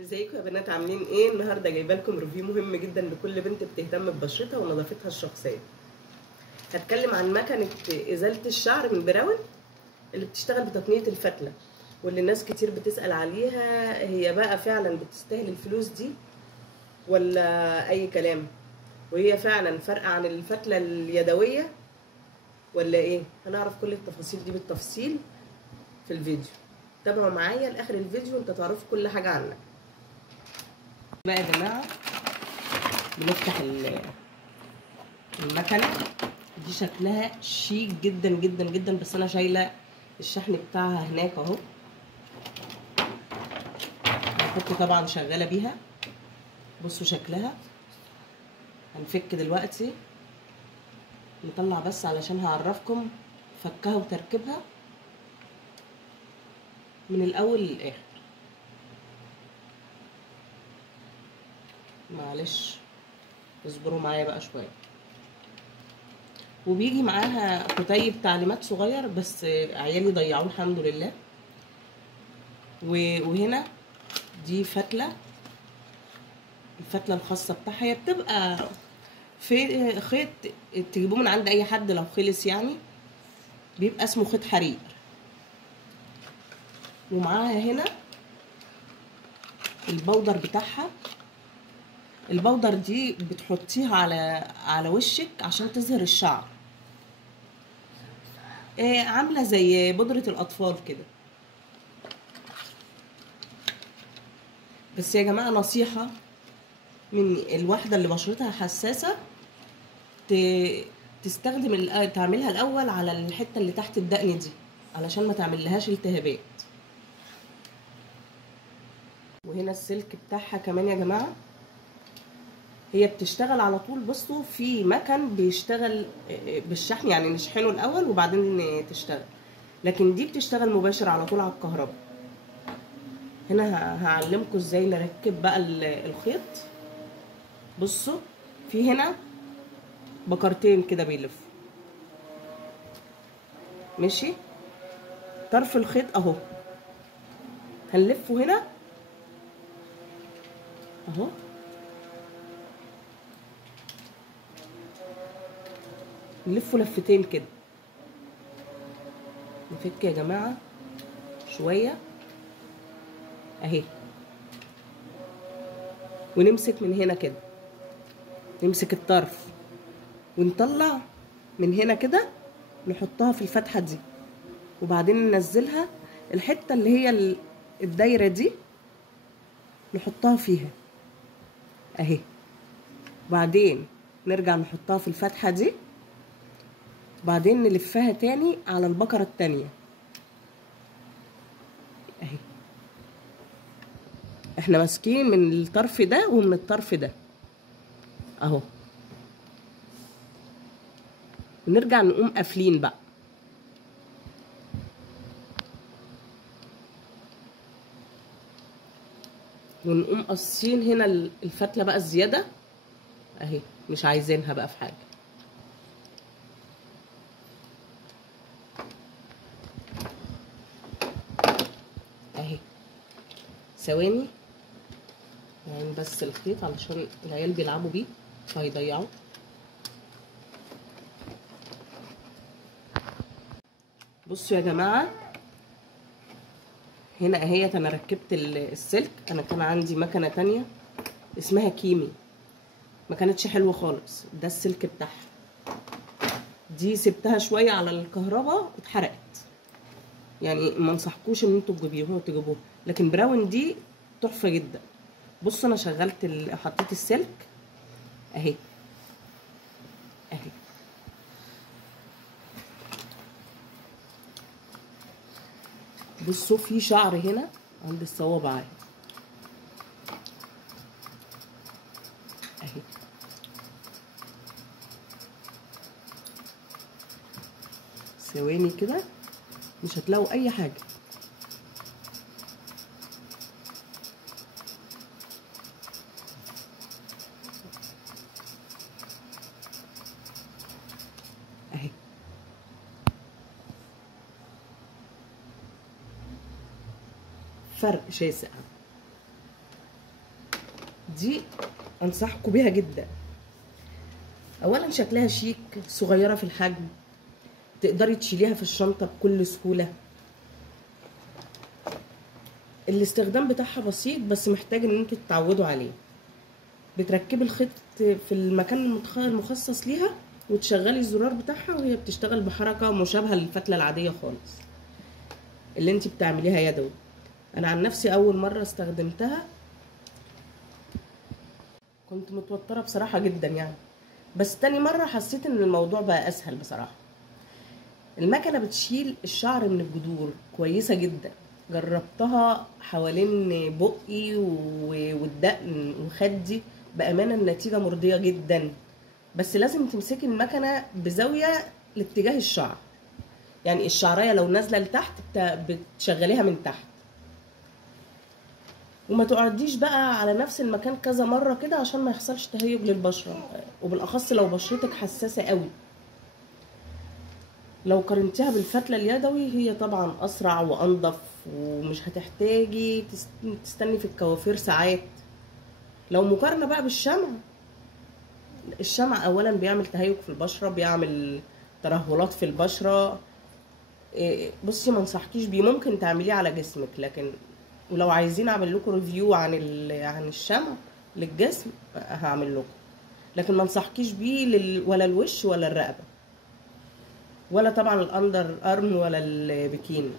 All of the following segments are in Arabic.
ازيكم يا بنات؟ عاملين ايه؟ النهارده جايبه لكم ريفيو مهم جدا لكل بنت بتهتم ببشرتها ونظافتها الشخصيه. هتكلم عن مكنه ازاله الشعر من براون اللي بتشتغل بتقنيه الفتله، واللي الناس كتير بتسال عليها. هي بقى فعلا بتستاهل الفلوس دي ولا اي كلام؟ وهي فعلا فارقه عن الفتله اليدويه ولا ايه؟ هنعرف كل التفاصيل دي بالتفصيل في الفيديو. تابعوا معايا لاخر الفيديو وانت تعرفوا كل حاجه عنها. بقى يا جماعه بنفتح المكنه دي، شكلها شيك جدا جدا جدا، بس انا شايله الشحن بتاعها هناك اهو. هحط طبعا شغاله بيها. بصوا شكلها. هنفك دلوقتي، نطلع بس علشان هعرفكم فكها وتركيبها من الاول للاخر. معلش اصبروا معايا بقى شويه. وبيجي معاها كتيب تعليمات صغير، بس عيالي ضيعوه الحمد لله. وهنا دي الفتله الخاصه بتاعها. هي بتبقى في خيط تجيبوه من عند اي حد لو خلص، يعني بيبقى اسمه خيط حرير. ومعاها هنا البودر بتاعها. البودر دي بتحطيها على وشك عشان تظهر الشعر. عامله زي بودره الاطفال كده. بس يا جماعه نصيحه مني، الواحده اللي بشرتها حساسه تعملها الاول على الحته اللي تحت الدقن دي علشان ما تعملهاش التهابات. وهنا السلك بتاعها كمان يا جماعه. هي بتشتغل على طول. بصوا في مكن بيشتغل بالشحن، يعني نشحنه الاول وبعدين تشتغل، لكن دي بتشتغل مباشر على طول على الكهرباء. هنا هعلمكم ازاي نركب بقى الخيط. بصوا في هنا بكرتين كده بيلفوا، ماشي. طرف الخيط اهو هنلفه هنا اهو. نلفه لفتين كده. نفك يا جماعه شويه اهي، ونمسك من هنا كده، نمسك الطرف ونطلع من هنا كده، نحطها في الفتحه دي، وبعدين ننزلها الحته اللي هي الدايره دي نحطها فيها اهي. وبعدين نرجع نحطها في الفتحه دي، وبعدين نلفها تاني على البكره التانيه اهي. احنا ماسكين من الطرف ده ومن الطرف ده اهو، ونرجع نقوم قافلين بقى. ونقوم قاصين هنا الفتله بقى الزياده اهي، مش عايزينها بقى في حاجه اهي. ثواني يعني بس الخيط علشان العيال بيلعبوا بيه فهيضيعوا. بصوا يا جماعه، هنا اهيت انا ركبت السلك. انا كان عندي مكنه تانية اسمها كيمي، ما كانتش حلوه خالص. ده السلك بتاعها. دي سبتها شويه على الكهرباء اتحرقت، يعني ما انصحكوش ان انتوا تجيبوها، لكن براون دي تحفه جدا. بصوا انا شغلت حطيت السلك اهي اهي. بصوا في شعر هنا عند الصوابع اهي اهي. ثواني كده مش هتلاقوا اي حاجه اهي. فرق شاسع. دي انصحكم بيها جدا. اولا شكلها شيك، صغيره في الحجم، تقدري تشيليها في الشنطه بكل سهوله. الاستخدام بتاعها بسيط بس محتاج ان انتوا تتعودوا عليه. بتركبي الخيط في المكان المخصص ليها وتشغلي الزرار بتاعها وهي بتشتغل بحركه مشابهه للفتله العاديه خالص اللي انت بتعمليها يدوي. انا عن نفسي اول مره استخدمتها كنت متوتره بصراحه جدا يعني، بس تاني مره حسيت ان الموضوع بقى اسهل بصراحه. المكنه بتشيل الشعر من الجذور كويسه جدا، جربتها حوالين بقي والدقن وخدي، بامانه النتيجه مرضيه جدا. بس لازم تمسكي المكنه بزاويه لاتجاه الشعر، يعني الشعريه لو نازله لتحت بتشغليها من تحت، وما تقعديش بقى على نفس المكان كذا مره كده عشان ما يحصلش تهيج للبشره، وبالاخص لو بشرتك حساسه قوي. لو قارنتيها بالفتله اليدوي هي طبعا اسرع وانضف، ومش هتحتاجي تستني في الكوافير ساعات. لو مقارنه بقى بالشمع، الشمع اولا بيعمل تهيج في البشره، بيعمل ترهلات في البشره. بصي ما انصحكيش بيه، ممكن تعمليه على جسمك، لكن ولو عايزين اعمل لكم ريفيو عن الشمع للجسم هعمل لكم، لكن ما انصحكيش بيه ولا الوش ولا الرقبه ولا طبعا الاندر ارم ولا البكين.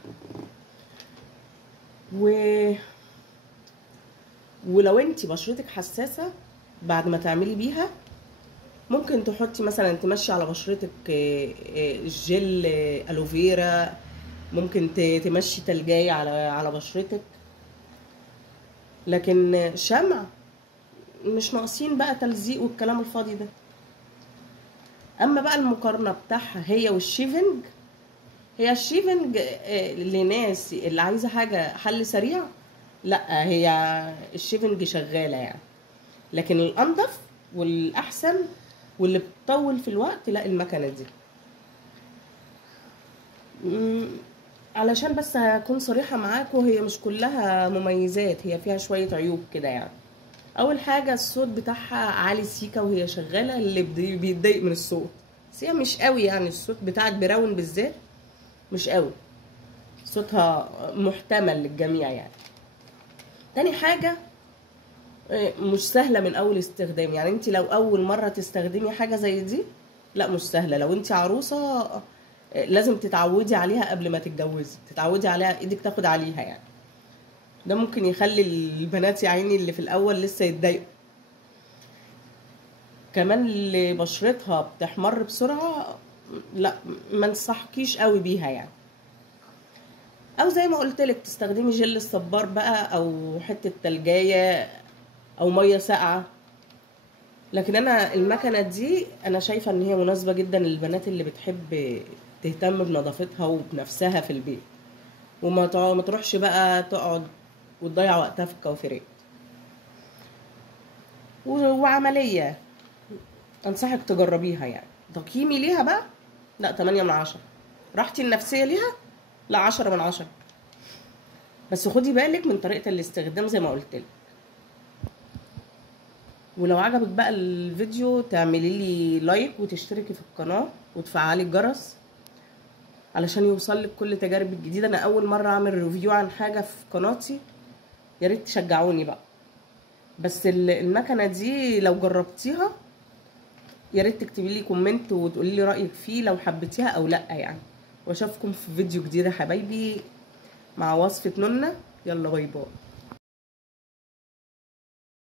ولو انت بشرتك حساسه بعد ما تعملي بيها ممكن تحطي مثلا تمشي على بشرتك الجل الوفيرا، ممكن تمشي تلجاي على بشرتك، لكن شمع مش ناقصين بقى تلزيق والكلام الفاضي ده. اما بقى المقارنه بتاعها هي والشيفنج، هي الشيفنج لناس اللي عايزه حاجه حل سريع، لا هي الشيفنج شغاله يعني، لكن الانضف والاحسن واللي بتطول في الوقت لا المكنه دي. علشان بس هكون صريحه معاكم، هي مش كلها مميزات، هي فيها شويه عيوب كده يعني. اول حاجه الصوت بتاعها عالي سيكا وهي شغاله، اللي بيتضايق من الصوت، بس هي مش قوي يعني. الصوت بتاعت براون بالذات مش قوي، صوتها محتمل للجميع يعني. تاني حاجه مش سهله من اول استخدام، يعني انت لو اول مره تستخدمي حاجه زي دي لا مش سهله. لو انت عروسه لازم تتعودي عليها قبل ما تتجوزي، تتعودي عليها، ايدك تاخد عليها يعني. ده ممكن يخلي البنات يا عيني اللي في الاول لسه يتضايقوا. كمان اللي بشرتها بتحمر بسرعه لا ما انصحكيش قوي بيها يعني. او زي ما قلت لك تستخدمي جل الصبار بقى، او حته تلجايه، او ميه ساقعه. لكن انا المكنه دي انا شايفه ان هي مناسبه جدا للبنات اللي بتحب تهتم بنظافتها وبنفسها في البيت، وما تروحش بقى تقعد وتضيع وقتها في الكوافيرات. وعمليه انصحك تجربيها يعني. تقييمي ليها بقى لا 8/10. راحتي النفسيه ليها لا 10/10. بس خدي بالك من طريقه الاستخدام زي ما قلت لك. ولو عجبك بقى الفيديو تعملي لي لايك وتشتركي في القناه وتفعلي الجرس علشان يوصل لك كل تجارب الجديده. انا اول مره اعمل ريفيو عن حاجه في قناتي، يا ريت تشجعوني بقى. بس المكنه دي لو جربتيها يا ريت تكتبي لي كومنت وتقولي لي رايك فيه لو حبيتيها او لا يعني. واشوفكم في فيديو جديد يا حبايبي مع وصفه نونه. يلا باي باي.